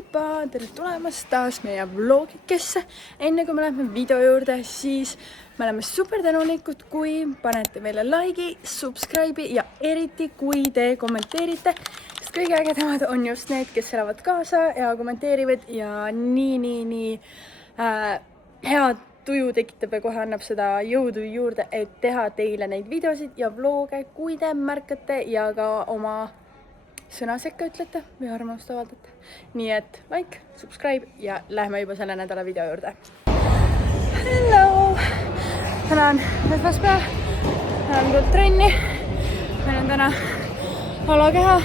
Heipa, tere tulemast taas meie vlogikesse. Enne kui me läheme video juurde, siis me oleme super tänulikud, kui panete meile like'i, subscribe'i ja eriti kui te kommenteerite. Sest kõige ägedamad on just need, kes elavad kaasa ja kommenteerivad ja nii head tuju tekitab ja kohe annab seda jõudu juurde, et teha teile neid videosid ja vloge, kui te märkate ja ka oma sõna sekka ütlete või arvamust avaldate. Nii et like, subscribe ja lähme juba selle nädala video juurde. Hello! Täna on esmaspäev, olen tulnud trenni. Meil on täna alakeha,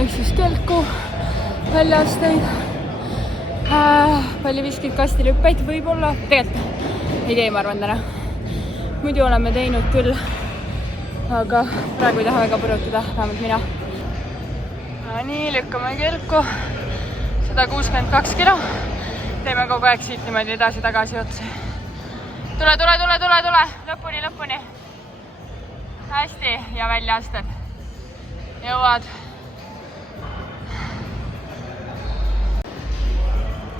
ehk siis kelku, väljaasteid, palliviskid, kastilüppeid võib-olla. Tegelikult ei tee, ma arvan täna. Muidu oleme teinud küll, aga praegu ei taha väga põrutada, vähemalt mina. Nii, lükkame kelku 162 kilo. Teeme kogu aeg siit niimoodi edasi-tagasi otsi. Tule! Lõpuni. Hästi ja välja astud. Jõuad.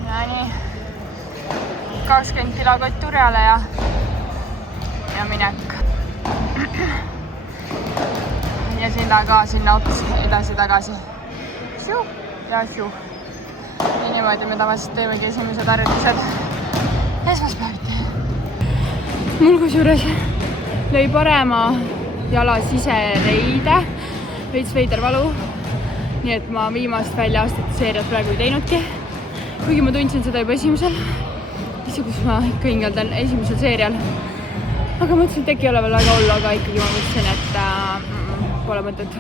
Ja nii. 20 kilo kott turjale ja minek. Ja sinna ots edasi-tagasi. Ja siu. Ja niimoodi me tavaliselt teemegi esimesed harjutused esmaspäeviti. Mul kusjuures lõi parema jala sisereide, veits veider valu. Nii et ma viimast väljaastete seeriat praegu ei teinudki. Kuigi ma tundsin seda juba esimesel. Kus ma ikka hingeldan esimesel seerial. Aga mõtlesin, et äkki ei ole veel väga hullu, aga ikkagi ma mõtlesin, et pole mõtet,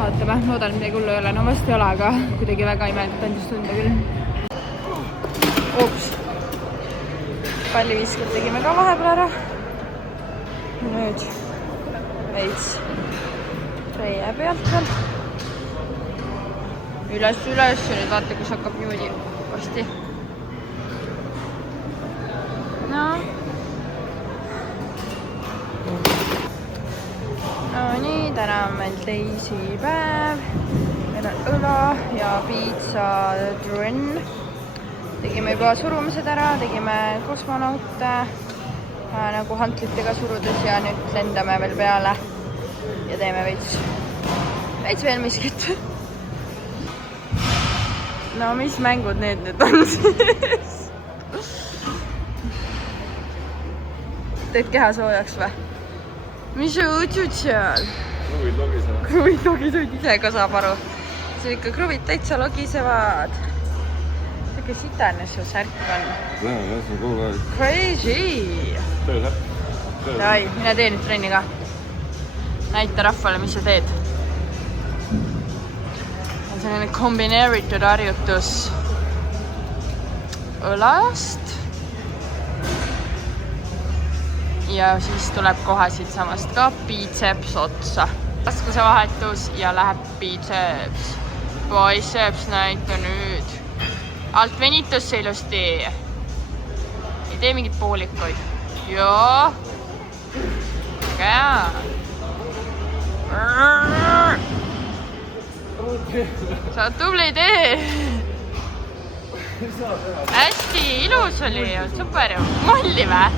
vaatame, loodan, et midagi hullu ei ole. No vast ei ole, aga kuidagi väga imelikult andis tunda küll. Oops. Palliviskad tegime ka vahepeal ära. Nüüd veits reie pealt veel. Üles ja nüüd vaata, kus hakkab niimoodi varsti. No nii, täna on meil teisipäev. Meil on õla ja piitsa trenn. Tegime juba surumised ära, tegime kosmonaute nagu hantlitega surudes ja nüüd lendame veel peale ja teeme veits veel miskit. No mis mängud need nüüd on siis? Teed keha soojaks või? Mis sa õtsud seal? Kruvid logisevad, ise ka saab aru. See ikka kruvid täitsa logisevad. Siuke sitanes su särk on. See on kogu aeg. Crazy! Töös. Ai, mine tee nüüd trenni ka. Näita rahvale, mis sa teed. On selline kombineeritud harjutus õlast. Ja siis tuleb kohe siit samast ka biceps otsa. Raskuse vahetus ja läheb biceps. Biceps näita nüüd. Alt venitusse ilusti. Ei tee mingit poolikuid. Joo. Käe. Sa oled tubli tee. Hästi ilus oli ju. Super ju. Molli vä?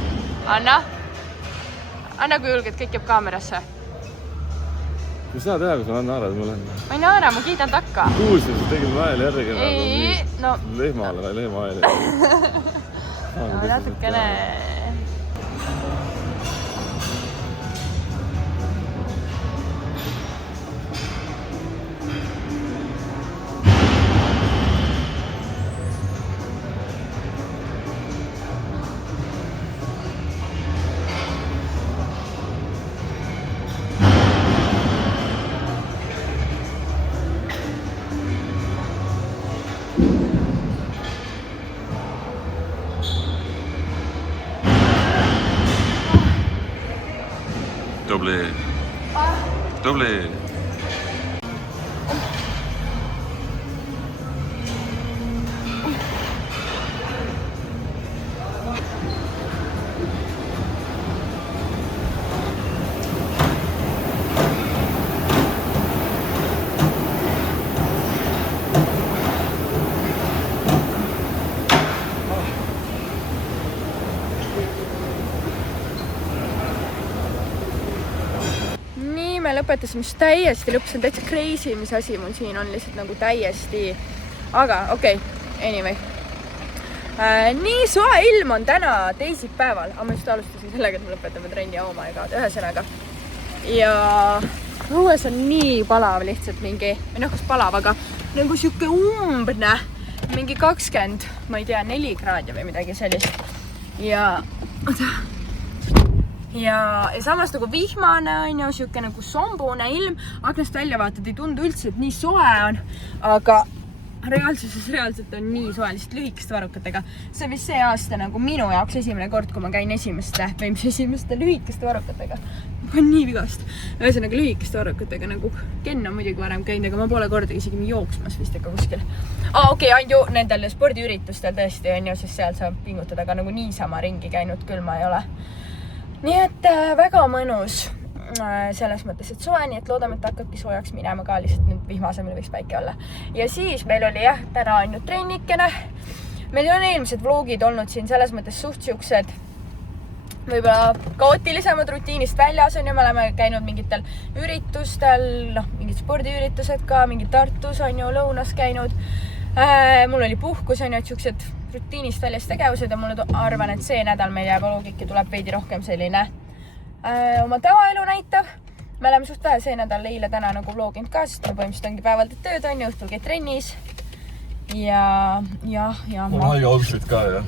Anna kui julged, kõik jääb kaamerasse. Mis sa teha, kui sa naarad mulle? Ma ei naara, ma kiidan takka. Kuulsin, sa tegid nael järgi no. Lehmale või lehmaajale. Natukene. Doble. lõpetasime just täiesti lõpp, see on täitsa crazy, mis asi mul siin on lihtsalt nagu täiesti, aga okei, anyway. Nii soe ilm on täna teisipäeval, aga ma just alustasin sellega, et me lõpetame trenni oh my god, ühesõnaga. Ja õues on nii palav lihtsalt mingi, või noh, kas palav, aga nagu siuke umbne, mingi 20, ma ei tea, 4 kraadi või midagi sellist. Ja samas nagu vihmane on ju, siuke nagu sombune ilm, aknast välja vaatad, ei tundu üldse, et nii soe on, aga reaalselt on nii soe lihtsalt lühikeste varrukatega. See on vist see aasta nagu minu jaoks esimene kord, kui ma käin esimeste lühikeste varrukatega. Ma on nii vigast. Ühesõnaga lühikeste varrukatega nagu Ken on muidugi varem käinud, aga ma pole kordagi isegi jooksmas vist ikka kuskil. Okei, on ju nendel spordiüritustel tõesti on ju, siis seal saab pingutada, aga nagu niisama ringi käinud küll ma ei ole. Nii et väga mõnus selles mõttes, et soe, nii et loodame, et hakkabki soojaks minema ka lihtsalt nüüd vihmasemil võiks päike olla. Ja siis meil oli jah, täna ainult trennikene. Meil on eelmised vlogid olnud siin selles mõttes suht siuksed võib-olla kaootilisemad rutiinist väljas on ja me oleme käinud mingitel üritustel, noh, mingid spordiüritused ka, mingid Tartus on ju lõunas käinud. Mul oli puhkus on ju, et siuksed rutiinist väljas tegevused ja mulle arvan, et see nädal meie vlogiki tuleb veidi rohkem selline oma tavaelu näitav. Me oleme suht vähe see nädal eile täna nagu vloginud ka, sest me põhimõtteliselt ongi päevalt tööd on ju, õhtul käid trennis. Ja mul haige outfit ka, jah.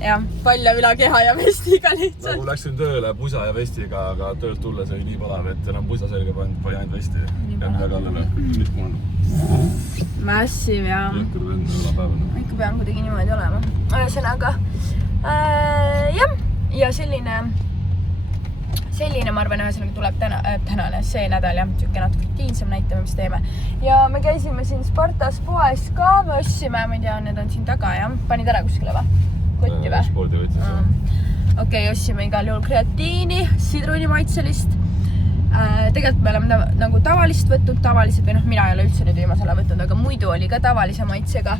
Jah, palja ülakeha ja vestiga lihtsalt. Nagu läksin tööle pusa ja vestiga, aga töölt tulles oli nii palav, et enam pusa selga pani ainult vesti. Jääb väga allele. Nüüd mul on massive ja jõhkur vend ülapäevane. Ikka pean kuidagi niimoodi olema. Ühesõnaga, jah, ja selline ma arvan, ühesõnaga tuleb tänane see nädal ja siuke natuke rutiinsem näitame, mis teeme. Ja me käisime siin Spartas poes ka, me ostsime, ma ei tea, need on siin taga ja panid ära kuskile või? Kotti või? Spordivõttis. Okei, ostsime igal juhul kreatiini, sidrunimaitselist. Tegelikult me oleme nagu tavalist võtnud, tavalised või noh, mina ei ole üldse nüüd viimasele võtnud, aga muidu oli ka tavalise maitsega.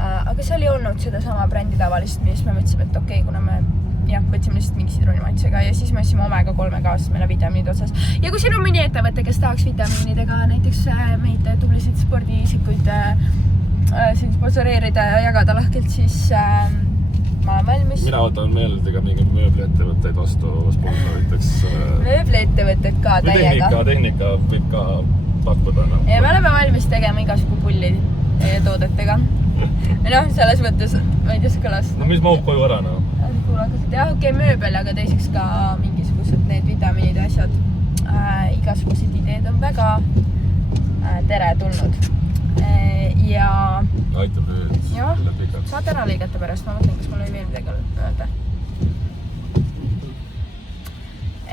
Aga seal ei olnud seda sama brändi tavalist, mis me mõtlesime, et okei, kuna me võtsime lihtsalt mingi sidrunimaitsega ja siis me ostsime omega 3 kaas, meil on vitamiinid otsas. Ja kui siin on mõni ettevõte, kes tahaks vitamiinidega näiteks meid tublisid spordiisikuid siin sponsoreerida ja jagada lahkelt, siis ma olen valmis. Mina võtan meeldega mingi mööbliettevõtteid vastu sponsoriteks. Mööbliettevõtted ka täiega. Tehnika võib ka pakkuda. Ja me oleme valmis tegema igasugu pulli toodetega. Noh, selles mõttes, ma ei tea, see kõlas. No mis mahub koju ära, no? Jah, okei, mööbel, aga teiseks ka mingisugused need vitamiinid ja asjad. Igasugused ideed on väga teretulnud. Ja aitab nüüd. Jah, saad ära lõigata pärast, ma mõtlen, kas mul oli veel midagi öelda.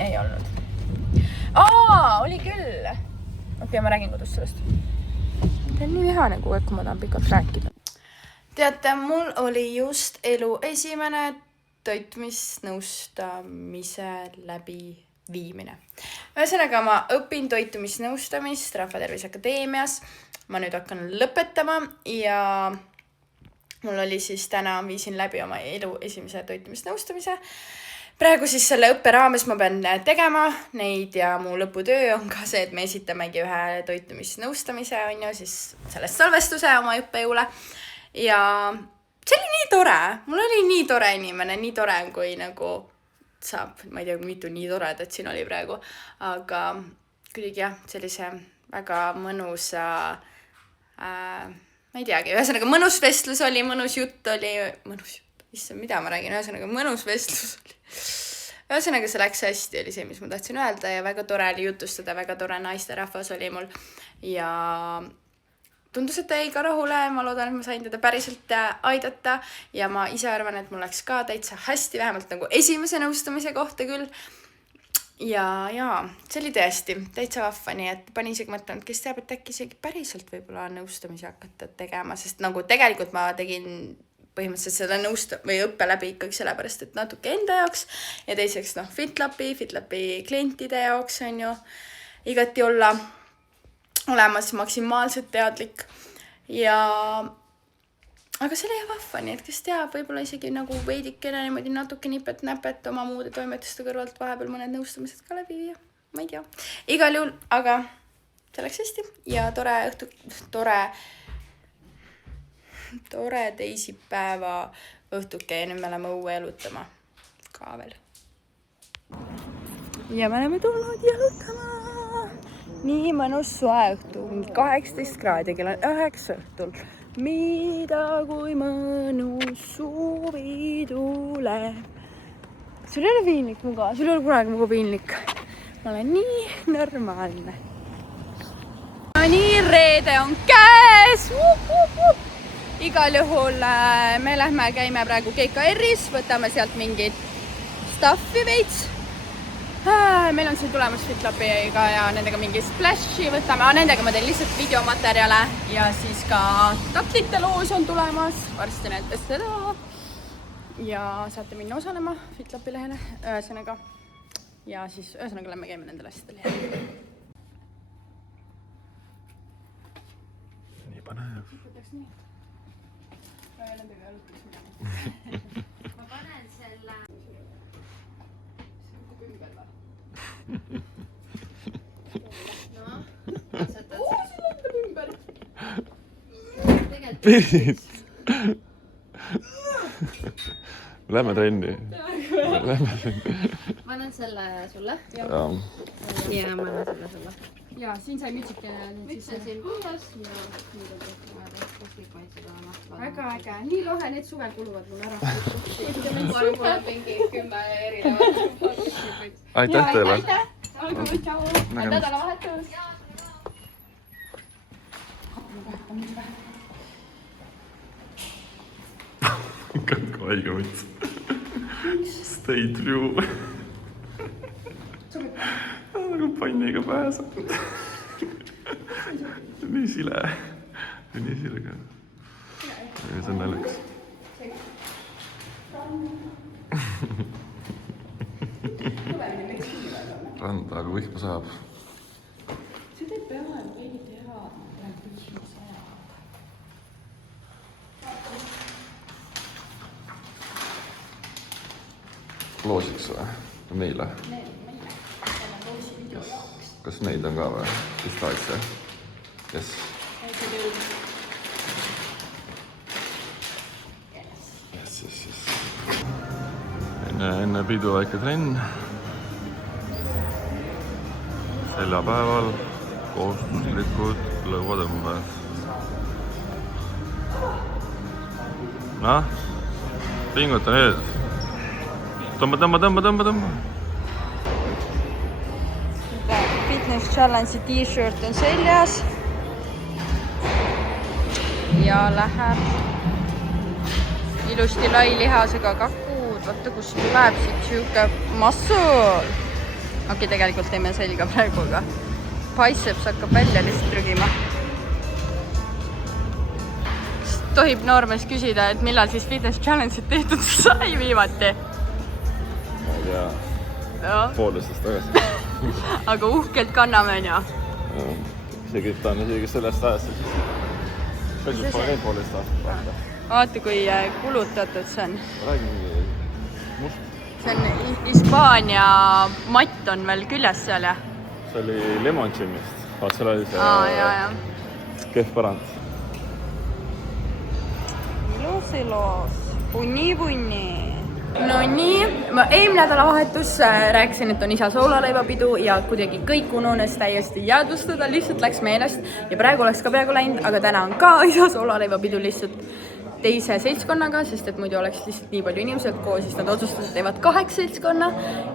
Ei olnud. Oli küll. Okei, ma räägin kodus sellest. Ta on nii vihane kogu aeg, kui ma tahan pikalt rääkida. Teate, mul oli just elu esimene toitumisnõustamise läbiviimine. Ühesõnaga, ma õpin toitumisnõustamist Rahvatervise Akadeemias. Ma nüüd hakkan lõpetama ja mul oli siis täna viisin läbi oma elu esimese toitumisnõustamise. Praegu siis selle õppe raames ma pean tegema neid ja mu lõputöö on ka see, et me esitamegi ühe toitumisnõustamise on ju, siis sellest salvestuse oma õppejõule. Ja see oli nii tore, mul oli nii tore inimene, nii tore, kui nagu saab, ma ei tea, mitu nii toredat siin oli praegu, aga kuidagi jah, sellise väga mõnus, ma ei teagi, ühesõnaga mõnus vestlus oli, mõnus jutt oli, issand, mida ma räägin, ühesõnaga mõnus vestlus oli. Ühesõnaga see läks hästi, oli see, mis ma tahtsin öelda ja väga tore oli jutustada, väga tore naisterahvas oli mul ja tundus, et ta jäi ka rahule, ma loodan, et ma sain teda päriselt aidata ja ma ise arvan, et mul läks ka täitsa hästi, vähemalt nagu esimese nõustamise kohta küll. Ja see oli tõesti täitsa vahva, nii et panin isegi mõtlenud, kes teab, et äkki isegi päriselt võib-olla nõustamisi hakata tegema, sest nagu tegelikult ma tegin põhimõtteliselt seda või õppe läbi ikkagi sellepärast, et natuke enda jaoks ja teiseks FitLabi klientide jaoks on ju igati olla olemas maksimaalselt teadlik ja aga see oli vahva, nii et kes teab, võib-olla isegi nagu veidikene niimoodi natuke nipet-näpet oma muude toimetuste kõrvalt vahepeal mõned nõustamised ka läbi viia. ma ei tea. Igal juhul, aga see läks hästi ja tore teisipäeva õhtuke ja nüüd me oleme õue jalutama ka veel. Ja me oleme tulnud jalutama. Nii mõnus soe õhtu, 18 kraadi, kell on 9 õhtul. Mida kui mõnus suvi tuleb. Sul ei ole piinlik muga, sul ei ole kunagi muga piinlik. Ma olen nii normaalne. No nii, reede on käes. Igal juhul me käime praegu GKR-is, võtame sealt mingit stuffi veits. Meil on siin tulemas FitLabiga ja nendega mingi splashi võtame. Nendega ma teen lihtsalt videomaterjale ja siis ka tatlite loos on tulemas. Varsti näete seda. Ja saate minna osalema FitLabi lehele ühesõnaga. Ja siis ühesõnaga lähme käime nendele asjadele. Nii panev. Ma panen selle... No, katsetad. See lendab ümber. Pirit! Lähme trenni. Ma annan selle sulle. Ja. Ja ma annan selle sulle. Ja siin sai mütsike. Müts on siin puudas ja nüüd on kõik maitsed olema. Väga äge. Nii lohe, need suvel kuluvad mul ära. Ma olen mingi 10 erinevat. Aitäh teile! Aitäh! Olgu, tšau! Nädalavahetus! Katko haige võts. Stay true. Nagu panniga pääseb. Nii sile. Nii sile ka. See on naljakas. Randa, aga vihma saab. See teeb peale veidi teha. Vihma saab. Loosiks või? Meile? Kas neid on ka või? Mis taitse? Yes. Yes. Enne pidu väike trenn. Seljapäeval kohustuslikud lõuatõmbed. Noh, pinguta nüüd. Tõmba. Fitness Challenge'i t-shirt on seljas. Ja läheb ilusti lai lihasega kakud. Vaata, kus tuleb siit siuke muscle. Okei, tegelikult teeme selga praegu, aga biceps hakkab välja lihtsalt trügima. Tohib noormees küsida, et millal siis Fitness Challenge'it tehtud sai viimati? Ma ei tea. No. Poolestest tagasi. Aga uhkelt kanname, on ju? Isegi ta on isegi sellest ajast. Selgus pole käinud poolest aastat. Vaata, kui kulutatud see on. Räägi mingi must. See on Hispaania matt on veel küljes seal, jah? See oli Lemon Gymist. Vaat seal oli see kehv parand. Ilus. Punni. No nii, ma eelmine nädalavahetus rääkisin, et on isa soolaleivapidu ja kuidagi kõik ununes täiesti jäädvustada, lihtsalt läks meelest ja praegu oleks ka peaaegu läinud, aga täna on ka isa soolaleivapidu lihtsalt teise seltskonnaga, sest et muidu oleks lihtsalt nii palju inimesed koos, siis nad otsustasid, teevad 8 seltskonna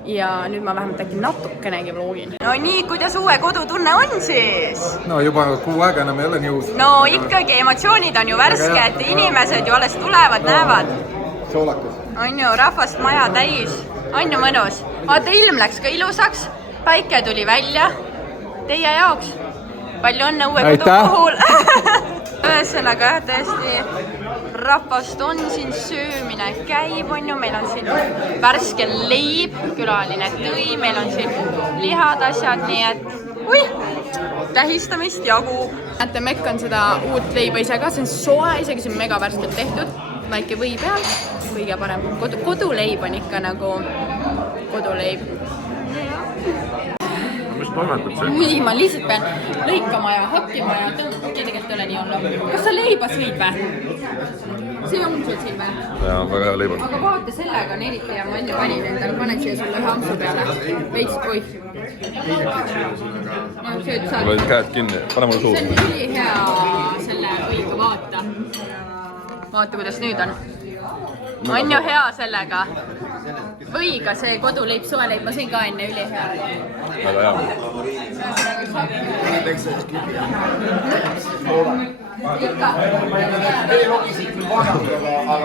ja nüüd ma vähemalt äkki natukenegi vlogin. No nii, kuidas uue kodutunne on siis? No juba kuu aega enam ei ole nii uus. No ikkagi, emotsioonid on ju värsked, inimesed ju alles tulevad, näevad. Soolakas. On ju, rahvast maja täis, on ju mõnus. Vaata, ilm läks ka ilusaks, päike tuli välja teie jaoks. Palju õnne uue kodu puhul. Ühesõnaga jah, tõesti rahvast on siin, söömine käib, on ju, meil on siin värske leib, külaline tõi, meil on siin lihad, asjad, nii et tähistamist jagub. Näete, Mekk on seda uut leiba ise ka, see on soe, isegi see on mega värskelt tehtud, väike või peal, kõige parem. Koduleib on ikka nagu koduleib. toimetad see? ei, ma lihtsalt pean lõikama ja hakkima ja okei, tegelikult ei ole nii olla. Kas sa leiba sõid või? See on sul siin või? Jaa, väga hea leib on. Aga vaata, sellega on eriti hea, ma enne panin endale, panen siia sulle ühe ampsu peale. Veits, oih. Mul olid käed kinni, pane mulle suhu. See on ülihea selle õiga, vaata. Vaata, kuidas nüüd on. On ju hea sellega. Võiga see koduleib, suveleib, ma sõin ka enne ülihea. Väga hea.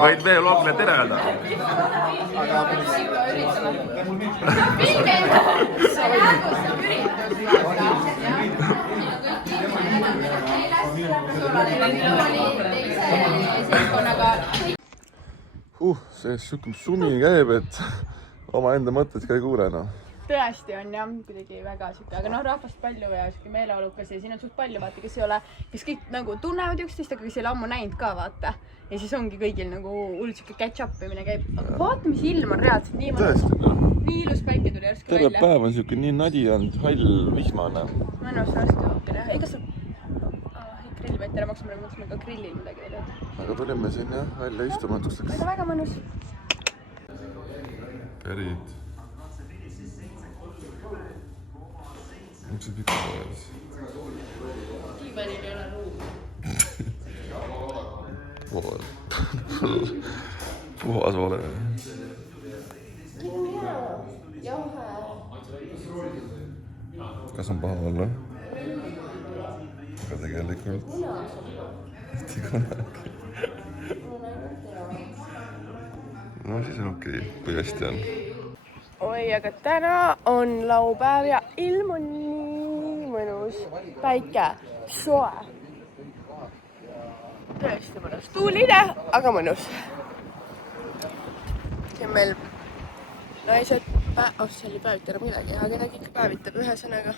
Võid veeloogile tere öelda. See siuke sumi käib, et omaenda mõtted ka ei kuule enam. Tõesti on jah, kuidagi väga siuke, aga noh, rahvast palju ja siuke meeleolukas ja siin on suht palju, vaata, kes ei ole, kes kõik nagu tunnevad üksteist, aga kes ei ole ammu näinud ka, vaata. Ja siis ongi kõigil nagu hull siuke catch-up imine käib. Aga vaata, mis ilm on reaalselt nii mõnus. Nii ilus päike tuli järsku välja. Terve päev on siuke nii nadi on, hall vihmane. Mõnus raske õhkene. Ei, kas sa... Grilli pead tere maksma, mõtlesime ka grillil midagi veel. Aga tulime siin jah, välja istumatusteks. Aga väga mõnus. Pärid. Miks see pikk poes? Kiivanil ei ole ruumi. Puhas vale. Kas on paha olla? Aga tegelikult mitte kunagi. No siis on okei, kui hästi on. Oi, aga täna on laupäev ja ilm on nii mõnus. Päike, soe. Tõesti mõnus. Tuuline, aga mõnus. Ja meil naised see oli päevitada midagi, aga kedagi ikka päevitab ühesõnaga.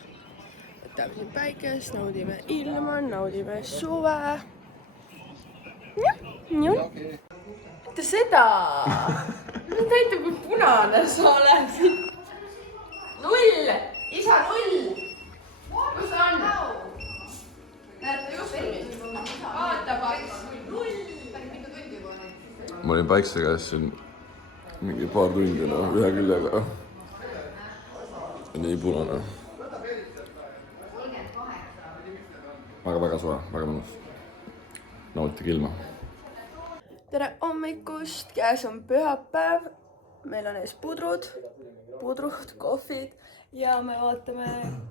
Võtame siin päikest, naudime ilma, naudime suve. Jah, nii on. Vaata seda! Näitab, kui punane sa oled. Null! Isa, null! Kus ta on? Näete, just nüüd. Vaata, paks. Null! Ma olin päikse käes siin mingi paar tundi ühe küljega. Nii punane. Väga soe, väga mõnus. Nautige ilma. Tere hommikust, käes on pühapäev. Meil on ees pudrud, kohvid ja me vaatame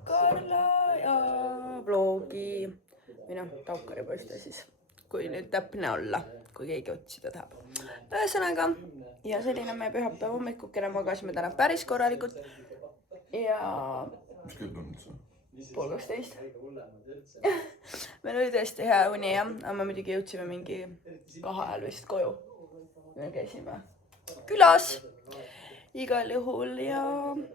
Karla ja vlogi. Või noh, Taukari poiste siis, kui nüüd täpne olla, kui keegi otsida tahab. Ühesõnaga, ja selline meie pühapäev hommikukene, magasime täna päris korralikult. Ja... Mis kell on see? 11:30. Meil oli tõesti hea uni jah, aga me muidugi jõudsime mingi 2 ajal vist koju. Me käisime külas igal juhul ja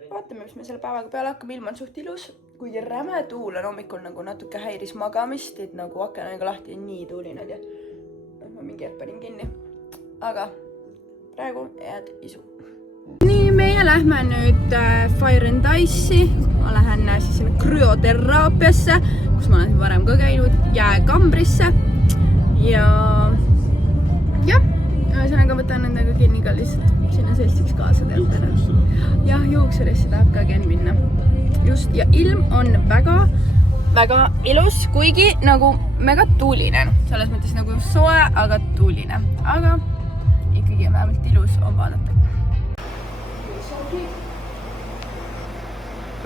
vaatame, mis me selle päevaga peale hakkame. Ilm on suht ilus, kuigi räme tuul on hommikul nagu natuke häiris magamist, et nagu aknaga lahti on nii tuulinad ja ma mingi hetk panin kinni. Aga praegu jääd isu. Nii, meie lähme nüüd Fire and Ice'i. Ma lähen siis sinna krüoteraapiasse, kus ma olen varem ka käinud, jääkambrisse. Ja ühesõnaga võtan endaga kinni ka lihtsalt sinna seltsiks kaasa teatele. Jah, juuksurisse tahab ka Ken minna. Just, ja ilm on väga ilus, kuigi nagu mega tuuline. Selles mõttes nagu soe, aga tuuline. Aga ikkagi vähemalt ilus on vaadata.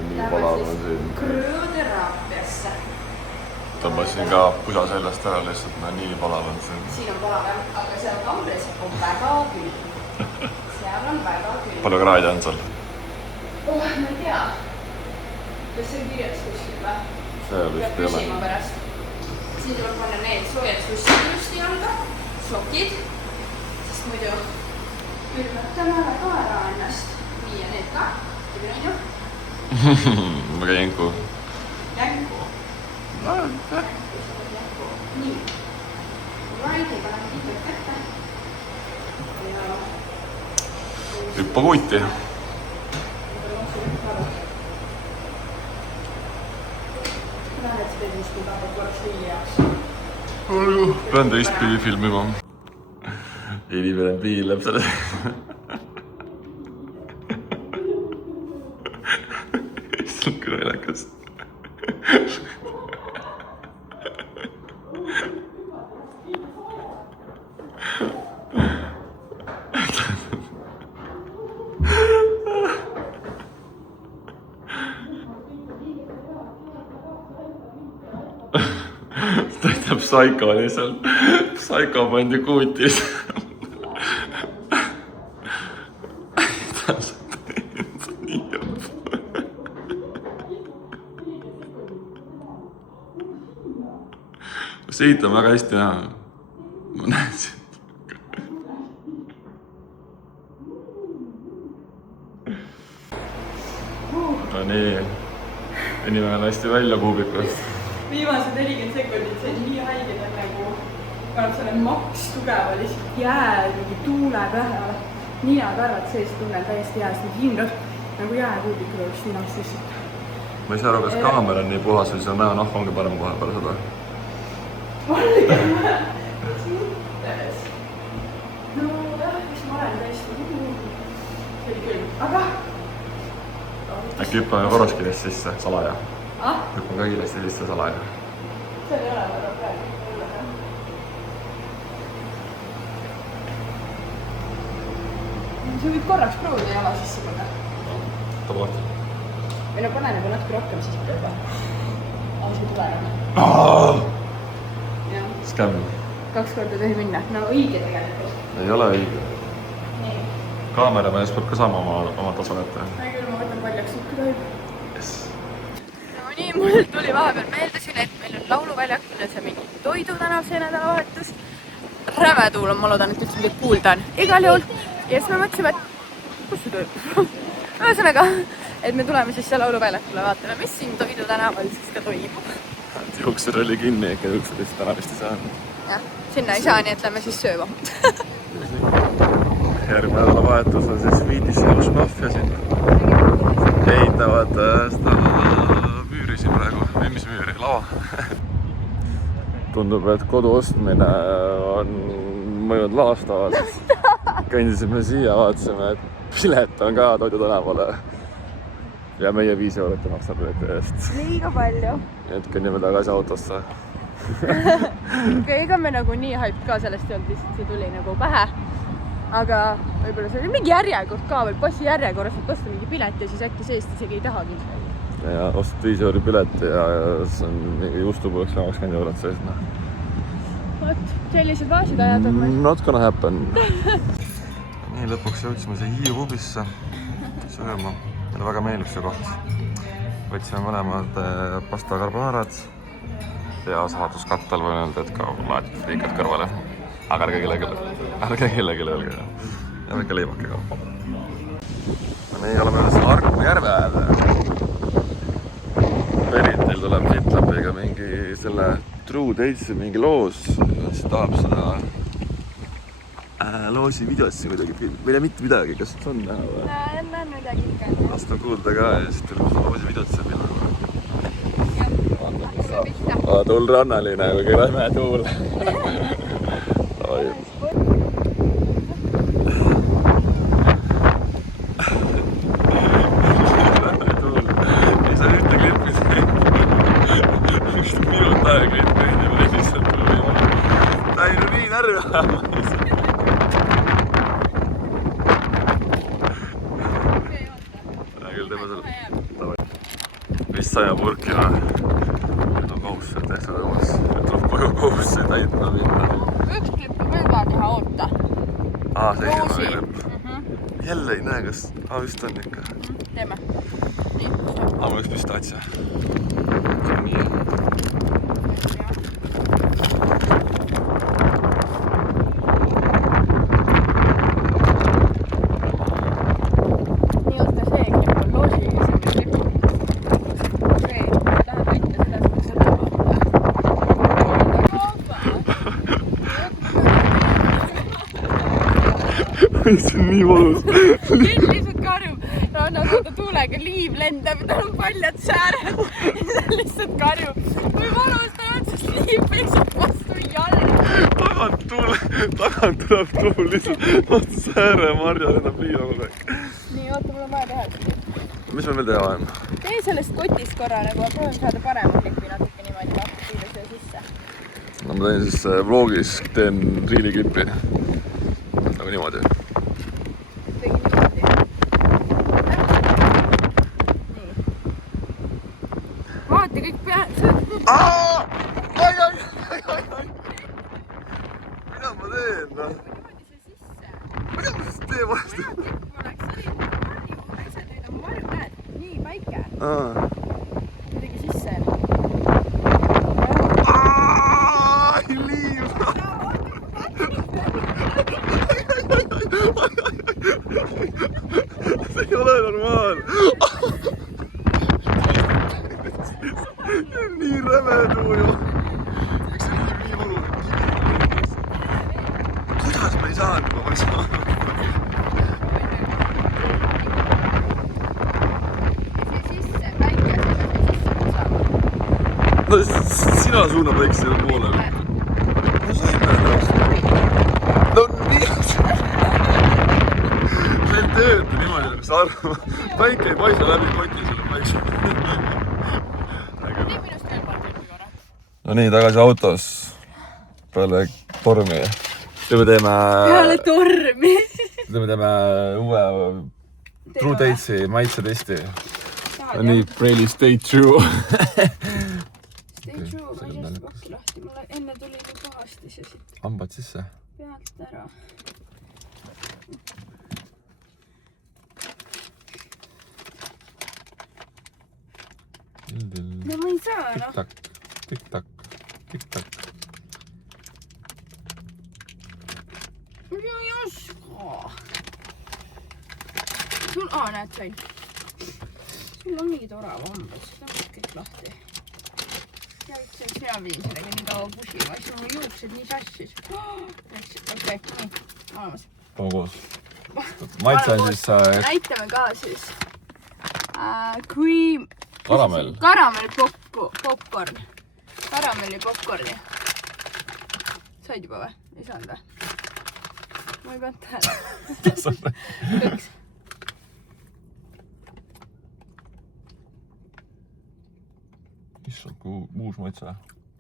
Nii palav on siin. Krüoteraapiasse. Tõmbasin ka pusa sellest ära lihtsalt, nii palav on siin. Siin on palav, aga seal kambris on väga külm. Seal on väga külm. Palju kraadi on seal? Ma ei tea. Kas see on kirjas kuskil või? See vist ei ole. Küsima pärast. Siin tuleb panna need soojad sussid ilusti jalga, sokid, sest muidu külmetame väga ära ennast. Nii ja need ka. Väga jänku. Jänku. Nii. Raidi paneme kiitud kätte. Hüppa kuti. ja siis kui tahad korraks riigi jaoks. Pean teistpidi filmima. Inimene piileb selle. See on küll naljakas. Ta ütleb Psycho lihtsalt. Psycho pandi kuutis. Siit on väga hästi näha. Ma näen siit. No nii. Inimene lasti välja kuubikust. Viimased 40 sekundit, see on nii haige, ta nagu paneb selle maks tugeva lihtsalt jää mingi tuule peale. Ninakarvad sees tunnen täiesti jääst, nii hingad nagu jääkuubikul oleks ninast lihtsalt. Ma ei saa aru, kas kaamera on nii puhas või see näonahv ongi parem kohe peale seda. Valge, mis mõttes? No jah, mis ma olen täiesti see oli küll, aga... Äkki hüppame korras kiiresti sisse salaja? Hüppame ka kiiresti sisse salaja. See ei ole väga praegu. Sa võid korraks proovida jala sisse panna. Taba lahti. Või no pane nagu natuke rohkem siis juba. Aga see tule enam. Skämm. 2 korda tohi minna. No õige tegelikult. Ei ole õige. Kaameramees peab ka saama oma tasu ette. Küll ma võtan paljaks ikka tohib. Yes. No nii, mul tuli vahepeal meeldasin, et meil on lauluväljakul ja see mingi Toidu tänav see nädalavahetus. Räme tuul on, ma loodan, et üldse midagi kuulda on. Igal juhul. Ja siis me mõtlesime, et kus see toimub? Ühesõnaga, et me tuleme siis seal lauluväljakule vaatame, mis siin Toidu tänaval siis ka toimub. Juuksur oli kinni, ikka juuksur vist täna vist ei saanud. Jah, sinna ei saa, nii et lähme siis sööma. Järgmine nädalavahetus on siis Swedish House Mafia siin. Ehitavad seda müüri siin praegu. Või mis müüri? Lava. Tundub, et kodu ostmine on mõjunud laastavalt. Kõndisime siia, vaatasime, et pilet on ka Toidu tänavale. Ja meie 5 eurot maksab pileti eest. Liiga palju. Nii et kõnnime tagasi autosse. Ega me nagu nii hype ka sellest ei olnud, lihtsalt see tuli nagu pähe. Aga võib-olla see oli mingi järjekord ka veel, passi järjekorras, et osta mingi pilet ja siis äkki seest isegi ei tahagi. Ja ostad 5 euri pilet ja see on mingi juustupõõks 20 eurot sees. Vot, sellised vaasid ajad on meil. Not gonna happen. Nii lõpuks jõudsime see Hiiu pubisse sööma. Meile väga meeldib see koht. Võtsime mõlemad pasta carbonarad ja saladuskattel võin öelda, et ka laetud friikad kõrvale. Aga ärge kellelegi öelge. Ja väike leibakega. Nii oleme üles Harku järve äärde. Peritel tuleb Fitlapiga mingi selle True Datesi mingi loos. Siis tahab seda loosi videosse kuidagi filmi. Meil ei mitte midagi, kas see on näha või? Näen midagi ikka. Last on kuulda ka ja siis tuleb seda loosi videosse filmi. Tuul rannaline, kuigi räme tuul. Vist saja purkina. Nüüd on kohus seal tehtud õues. Nüüd tuleb koju kohusse täitma minna. Üks klippi veel ka teha oota. See ei ole lõpp. Jälle ei näe, kas... vist on ikka. Teeme. Nii. Ma oleks pistaatsia. Nii. See on nii valus. Lind lihtsalt karjub. No nagu ta tuulega liiv lendab, tal on paljad sääred ja see lihtsalt karjub. Kui valus ta on, siis liiv peksab vastu jalga. Tagant tuleb tuul lihtsalt vastu sääre ja marja lendab liiva. Nii, oota, mul on vaja teha. Mis meil veel teha on? Tee sellest kotist korra nagu, proovin saada parema klippi natuke niimoodi, vaata siia siia sisse. No ma teen siis vlogis, teen riiliklippi. Nagu niimoodi. Tegin niimoodi. Nii. Vaata, kõik Ai! Mida ma teen? niimoodi see sisse. Mida ma siis teen vastu? Nii, päike. Aa. Tegi sisse. Ai, liiv! See ei ole normaal! Nii räme tuju! Miks see nii oluline? Kuidas me ei saanud? Ma ei saanud. No sina suunad väikse poole. No saime ennast. No nii. See ei tööta niimoodi, nagu sa arvad. Päike ei paisa läbi koti selle päikse. No nii, tagasi autos. Peale tormi. Peale tormi. Me teeme uue True Datesi maitsetesti. Nii, Preili stay true. Stay true, ma ei saa pakki lahti, mulle enne tuli nii pahasti see siit Hambad sisse. pealt ära. No ma ei saa, noh. Tik-tak, tik-tak, tik-tak. Ma ei oska. Sul, näed, sain. Sul on nii torav hambad, seda on kõik lahti. Ja ütlen, sina viin sellega nii kaua pusima, siis on juuksed nii sassis. Okei, nii, olemas. Paneme koos. Maitse on siis näitame ka siis cream... karamell. Karamell popcorn. Karamelli popcorni. Said juba või? Ei saanud või? Ma ei pannud tähele. Kõiks. Issand, kui uus maitse.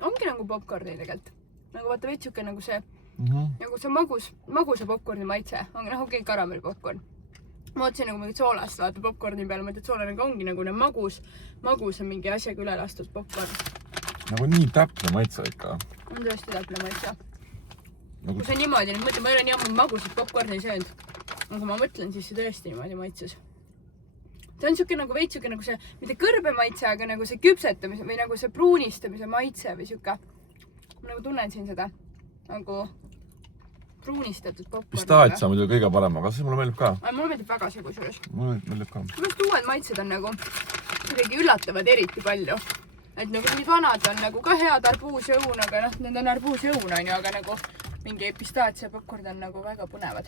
Ongi nagu popcorni tegelikult. Nagu vaata veitsuke nagu see, nagu see magusa popcorni maitse. Ongi nagu okei karamell popcorn. Ma otsin nagu mingit soolast, vaata popcorni peale, mõtled, et soolane ongi nagu magus on mingi asjaga üle lastud popcorn. Nagu nii täpne maitse ikka. On tõesti täpne maitse. Nagu... Kui see niimoodi, nüüd mõtled, ma ei ole nii ammu magusat popcorni söönud. Aga ma mõtlen, siis see tõesti niimoodi maitses. See on siuke nagu veitsuke nagu see, mitte kõrbe maitse, aga nagu see küpsetamise või nagu see pruunistamise maitse või siuke. Ma nagu tunnen siin seda nagu pruunistatud popcorn. Pistaatsia on muidu kõige parem, aga see mulle meeldib ka. Mulle meeldib väga see kusjuures. Mulle meeldib ka. Minu arust uued maitsed on nagu kuidagi üllatavad eriti palju. Et nagu mingid vanad on nagu ka head arbuusjõun, aga noh, need on arbuusjõun on ju, aga nagu mingi pistaatsia popcorn on nagu väga põnevad.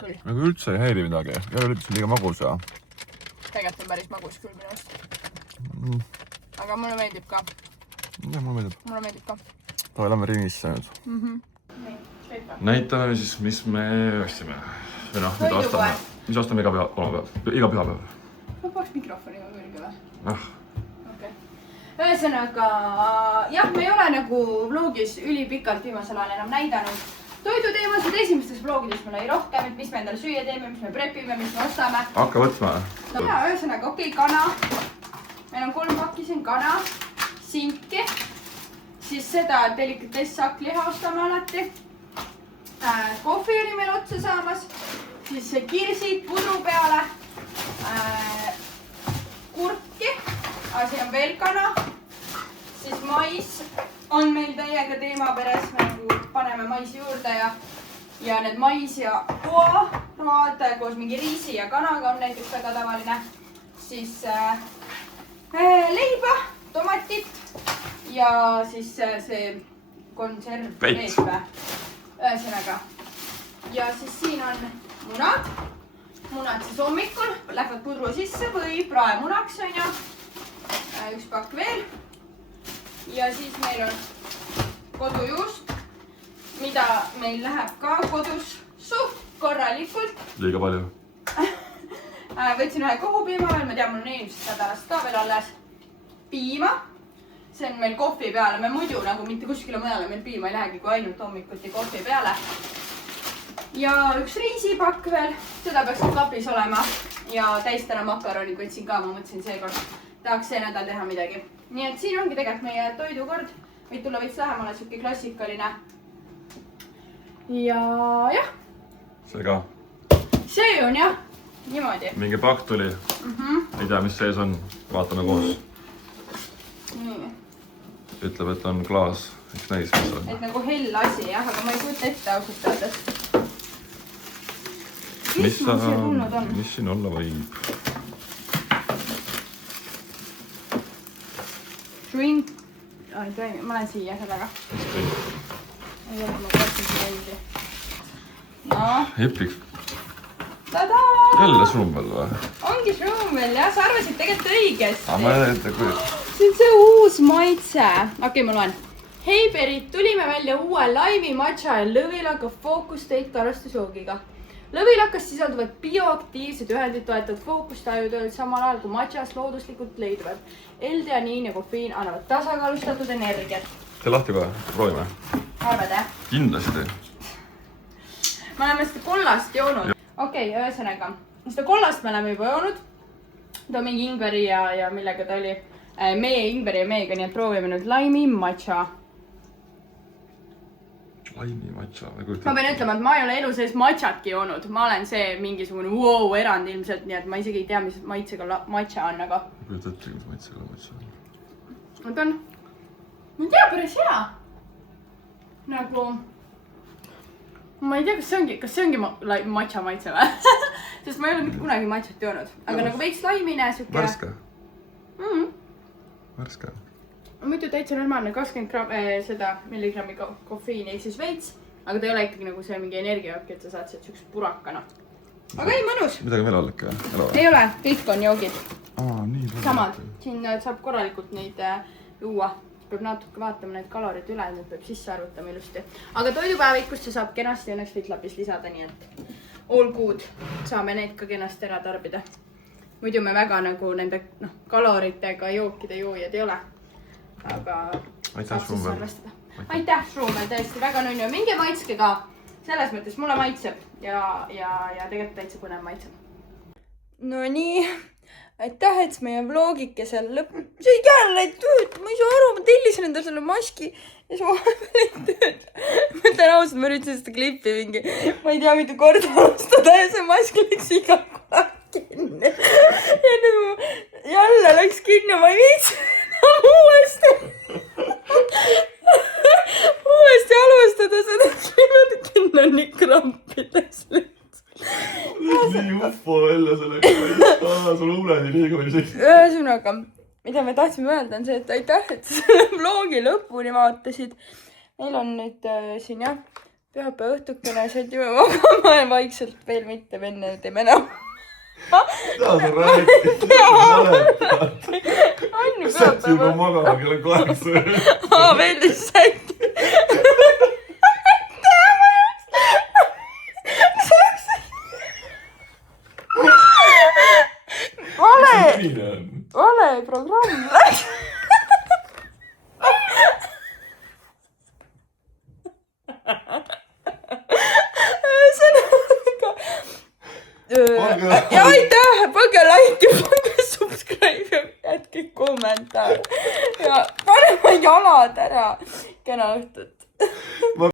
Küll. Nagu üldse ei häiri midagi. Ei ole üldse liiga magus ja... Tegelikult on päris magus küll minu arust. Aga mulle meeldib ka. Ja, mulle meeldib ka. Tavai, lähme ringisse nüüd. Näitame siis, mis me ostsime. Või noh, mis ostame iga pühapäev. Ma peaks mikrofoniga külge või? Okei. Ühesõnaga, jah, me ei ole nagu vlogis ülipikalt viimasel ajal enam näidanud toiduteemasid. Esimestes vlogides meil oli rohkem, et mis me endale süüa teeme, mis me prepime, mis me ostame. Hakka võtma. No ja, ühesõnaga, okei, kana. Meil on 3 pakki siin kana, sinki, siis seda delikatess-sakkliha ostame alati. Kohvi oli meil otsa saamas, siis kirsid pudru peale, kurki, siin on veel kana, siis mais on meil täiega teemaperes, me nagu paneme maisi juurde ja need mais ja road koos mingi riisi ja kanaga on näiteks väga tavaline, siis leiba, tomatit ja siis see konservveetme. Ühesõnaga. Ja siis siin on munad, munad siis hommikul, lähevad pudru sisse või praemunaks on ju. Üks pakk veel. Ja siis meil on kodujuust, mida meil läheb ka kodus suht korralikult. Liiga palju. Võtsin ühe kohupiima veel, ma tean, mul on eelmisest nädalast ka veel alles piima. See on meil kohvi peale, me muidu nagu mitte kuskile mujale meil piima ei lähegi, kui ainult hommikuti kohvi peale. Ja üks riisipakk veel, seda peaks klapis olema. Ja täistena makaronid võtsin ka, ma mõtlesin seekord tahaks see nädal teha midagi. Nii et siin ongi tegelikult meie toidukord. Võid tulla veits lähemale, siuke klassikaline. Ja jah. See ka. See on jah, niimoodi. Mingi pakk tuli. Ei tea, mis sees on. Vaatame koos. Nii. Ütleb, et on klaas. Üks näis, mis on. Et nagu hell asi jah, aga ma ei kujuta ette ausalt öeldes. Mis siin olla võib? Drink. Ai, toimi. Ma olen siia sellega. Ei ole, ma kohtsin siia veidi. No. Epic. Tadaa! Jälle šrumbel või? Ongi šrumbel, jah. Sa arvasid tegelikult õigesti. Aga ma ei ette kui... See on see uus maitse. Okei, ma loen. Hei Berit, tulime välja uue laivi, matša ja lõvilaka fookusteid karastusjoogiga. Lõvilakas sisalduvad bioaktiivsed ühendid toetavad fookustajutööd samal ajal kui matšas looduslikult leiduvad. L-teaniin ja kofeiin annavad tasakaalustatud energiat. See lahti kohe, proovime. Arvad, jah? Kindlasti. Me oleme seda kollast joonud. Okei, ühesõnaga. Seda kollast me oleme juba joonud. Ta on mingi ingveri ja millega ta oli. Meie ingveri ja meiega, nii et proovime nüüd laimi matša. Laimi matša. Ma pean ütlema, et ma ei ole elu sees matšatki joonud. Ma olen see mingisugune erand ilmselt, nii et ma isegi ei tea, mis maitsega matša on, aga... Ma kujuta ette, mis maitsega matša on. Nad on... Ma ei tea, päris hea. Nagu... Ma ei tea, kas see ongi matša maitse või? Sest ma ei ole mitte kunagi matšat joonud. Aga nagu veiks laimine, siuke... Värske? Värske. Muidu täitsa normaalne, 20 milligrammi kofeiini ehk siis veits, aga ta ei ole ikkagi nagu see mingi energiajook, et sa saad sealt siukse purakana. Aga ei, mõnus! Midagi veel allike? Ei ole, kõik on joogid. Nii palju. Samad, siin saab korralikult neid juua. Peab natuke vaatama need kalorid üle, need peab sisse arvutama ilusti. Aga toidupäevikusse saab kenasti õnneks FitLabis lisada, nii et all good. Saame neid ka kenasti ära tarbida. Muidu me väga nagu nende kaloritega jookide joojad ei ole. Aga saab siis arvestada. Aitäh, Šruumel, tõesti väga nunnu. Minge maitske ka. Selles mõttes mulle maitseb ja tegelikult täitsa põnev maitseb. No nii, aitäh, et meie vlogike seal lõpp... See jälle ei tööta, ma ei saa aru, ma tellisin enda selle maski ja siis ma ei tööta. Ma ütlen ausalt, ma üritasin seda klippi mingi, ma ei tea, mitu korda alustada ja see mask läks iga korra kinni. Ja nüüd jälle läks kinni, ma ei viitsi. Uuesti alustada seda niimoodi kinni on nii krampides lihtsalt. Nii ufo välja sellega. Sul uned nii liigumiseks. Ühesõnaga, mida me tahtsime öelda on see, et aitäh, et selle vlogi lõpuni vaatasid. Meil on nüüd siin jah, pühapäeva õhtukene, sõidime magama ja vaikselt veel mitte, enne teeme enam. Mida sa räägid? Sätt juba magama, kell on 8. Veel siis sätt. Vale programm läks. Ja aitäh, pange like ja pange subscribe ja jätke kommentaar. Ja pane ma jalad ära. Kena õhtut.